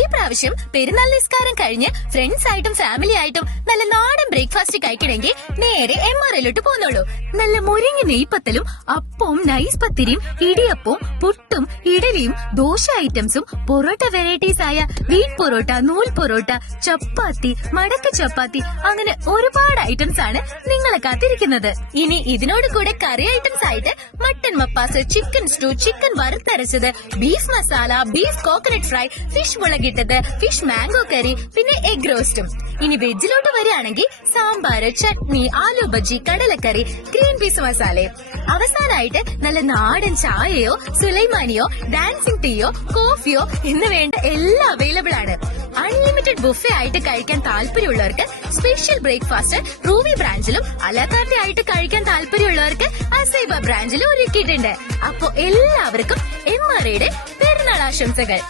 ഈ പ്രാവശ്യം പെരുന്നാൾ നിസ്കാരം കഴിഞ്ഞ് ഫ്രണ്ട്സ് ആയിട്ടും ഫാമിലി ആയിട്ടും നല്ല നാടൻ ബ്രേക്ക്ഫാസ്റ്റ് കഴിക്കണമെങ്കിൽ നേരെ MRLോട്ട് പോന്നോളൂ. നല്ല മുരിങ്ങ നെയ്പത്തലും അപ്പവും നൈസ് പത്തിരിയും ഇടിയപ്പവും പുട്ടും ഇഡലിയും ദോശ ഐറ്റംസും പൊറോട്ട വെറൈറ്റീസ് ആയ വീറ്റ് പൊറോട്ട, നൂൽ പൊറോട്ട, ചപ്പാത്തി, മടക്ക ചപ്പാത്തി, അങ്ങനെ ഒരുപാട് ഐറ്റംസ് ആണ് നിങ്ങളെ കാത്തിരിക്കുന്നത്. ഇനി ഇതിനോട് കൂടെ കറി ഐറ്റംസ് ആയിട്ട് mutton mappas, chicken stew, chicken വറുത്തരച്ചത്, beef masala, beef coconut fry, fish മുളകിട്ടത്, ഫിഷ് മാംഗോ കറി, പിന്നെ എഗ് റോസ്റ്റും. ഇനി വെജിലോട്ട് വരികയാണെങ്കിൽ സാമ്പാറ്, ചട്നി, ആലു ബജി, കടലക്കറി, ഗ്രീൻ പീസ് മസാലയും. അവസാനമായിട്ട് നല്ല നാടൻ ചായയോ സുലൈമാനിയോ ഡാൻസിംഗ് ടീയോ കോഫിയോ എന്ന് വേണ്ട എല്ലാം അവൈലബിൾ ആണ്. അൺലിമിറ്റഡ് ബുഫേ ആയിട്ട് കഴിക്കാൻ താല്പര്യമുള്ളവർക്ക് സ്പെഷ്യൽ ബ്രേക്ക്ഫാസ്റ്റ് റൂവി ബ്രാഞ്ചിലും അലാകാർട്ടി ആയിട്ട് കഴിക്കാൻ താല്പര്യമുള്ളവർക്ക് അസൈബ ബ്രാഞ്ചിലും ഒരുക്കിയിട്ടുണ്ട്. അപ്പോ എല്ലാവർക്കും MRAയുടെ പെരുന്നാൾ ആശംസകൾ.